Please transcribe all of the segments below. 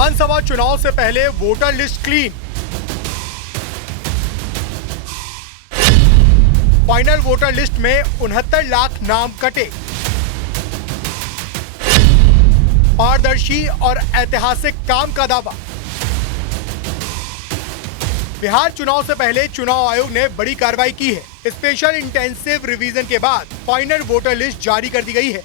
विधानसभा चुनाव से पहले voter list clean. Final voter list में 69 लाख नाम कटे। पारदर्शी और ऐतिहासिक काम का दावा। बिहार चुनाव से पहले चुनाव आयोग ने बड़ी कार्रवाई की है। स्पेशल इंटेंसिव रिवीजन के बाद फाइनल वोटर लिस्ट जारी कर दी गई है।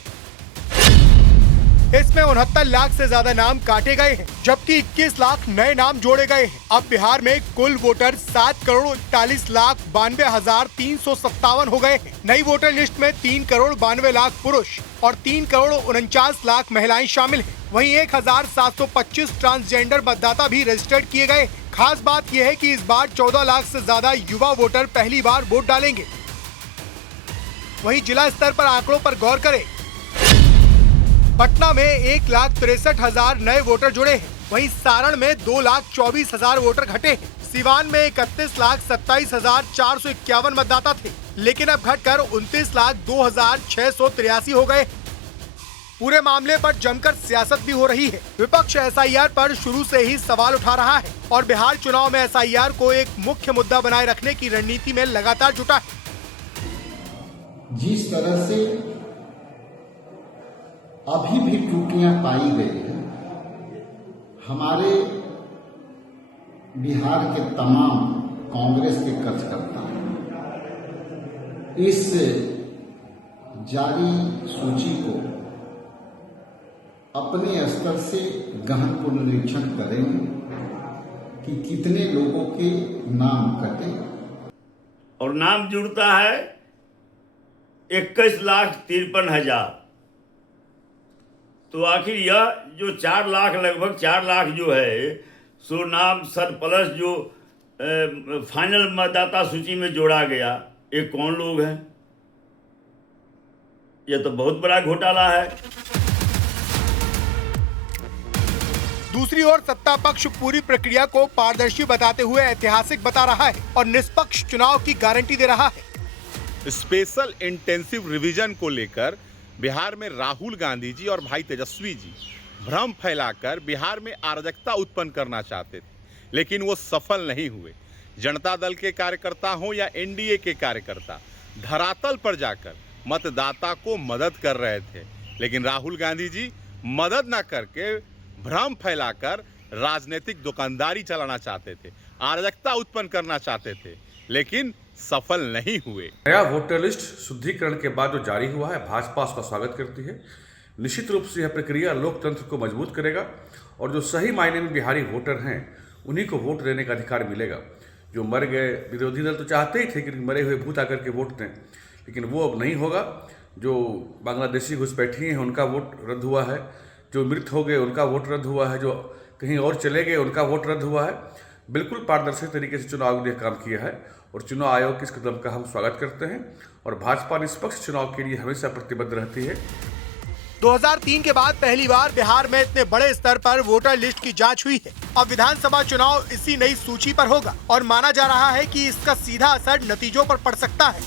इसमें 69 लाख से ज्यादा नाम काटे गए हैं, जबकि 21 लाख नए नाम जोड़े गए हैं। अब बिहार में कुल वोटर 7,41,92,357 हो गए हैं। नई वोटर लिस्ट में 3,92,00,000 पुरुष और 3,49,00,000 महिलाएं शामिल हैं। वहीं 1,725 ट्रांसजेंडर मतदाता भी रजिस्टर्ड किए गए। खास बात यह है कि इस बार 14 लाख से ज्यादा युवा वोटर पहली बार वोट डालेंगे। वहीं जिला स्तर पर आंकड़ों पर गौर करें। पटना में 1,63,000 नए वोटर जुड़े हैं। वहीं सारण में 2,24,000 वोटर घटे हैं। सिवान में 31,27,451 मतदाता थे, लेकिन अब घटकर 29,02,683 हो गए। पूरे मामले पर जमकर सियासत भी हो रही है। विपक्ष एसआईआर पर शुरू से ही सवाल उठा रहा है और बिहार चुनाव में एसआईआर को एक मुख्य मुद्दा बनाए रखने की रणनीति में लगातार जुटा है। जिस तरह से अभी भी त्रुटियां पाई गई है, हमारे बिहार के तमाम कांग्रेस के कार्यकर्ता इस जारी सूची को अपने स्तर से गहन पुनरीक्षण करेंगे कि कितने लोगों के नाम कटे और नाम जुड़ता है 21,53,000। तो आखिर यह जो 4 लाख लगभग 4 लाख जो है सो नाम सरप्लस जो फाइनल मतदाता सूची में जोड़ा गया, ये कौन लोग हैं? यह तो बहुत बड़ा घोटाला है। दूसरी ओर सत्ता पक्ष पूरी प्रक्रिया को पारदर्शी बताते हुए ऐतिहासिक बता रहा है और निष्पक्ष चुनाव की गारंटी दे रहा है। स्पेशल इंटेंसिव रिवीजन को लेकर बिहार में राहुल गांधी जी और भाई तेजस्वी जी भ्रम फैलाकर बिहार में अराजकता उत्पन्न करना चाहते थे, लेकिन वो सफल नहीं हुए। जनता दल के कार्यकर्ता हों या एनडीए के कार्यकर्ता धरातल पर जाकर मतदाता को मदद कर रहे थे, लेकिन राहुल गांधी जी मदद न करके भ्रम फैलाकर राजनीतिक दुकानदारी चलाना चाहते थे, अराजकता उत्पन्न करना चाहते थे, लेकिन सफल नहीं हुए। नया वोटर लिस्ट शुद्धिकरण के बाद जो जारी हुआ है, भाजपा उसका स्वागत करती है। निश्चित रूप से यह प्रक्रिया लोकतंत्र को मजबूत करेगा और जो सही मायने में बिहारी वोटर हैं उन्हीं को वोट देने का अधिकार मिलेगा। जो मर गए विरोधी दल तो चाहते ही थे कि मरे हुए भूत आकर के वोट दें, लेकिन वो अब नहीं होगा। जो बांग्लादेशी घुसपैठी हैं उनका वोट रद्द हुआ है, जो मृत हो गए उनका वोट रद्द हुआ है, जो कहीं और चले गए उनका वोट रद्द हुआ है। बिल्कुल पारदर्शी तरीके से चुनाव आयोग ने काम किया है और चुनाव आयोग के इस कदम का हम स्वागत करते हैं और भाजपा निष्पक्ष चुनाव के लिए हमेशा प्रतिबद्ध रहती है। 2003 के बाद पहली बार बिहार में इतने बड़े स्तर पर वोटर लिस्ट की जांच हुई है। अब विधानसभा चुनाव इसी नई सूची पर होगा और माना जा रहा है कि इसका सीधा असर नतीजों पर पड़ सकता है।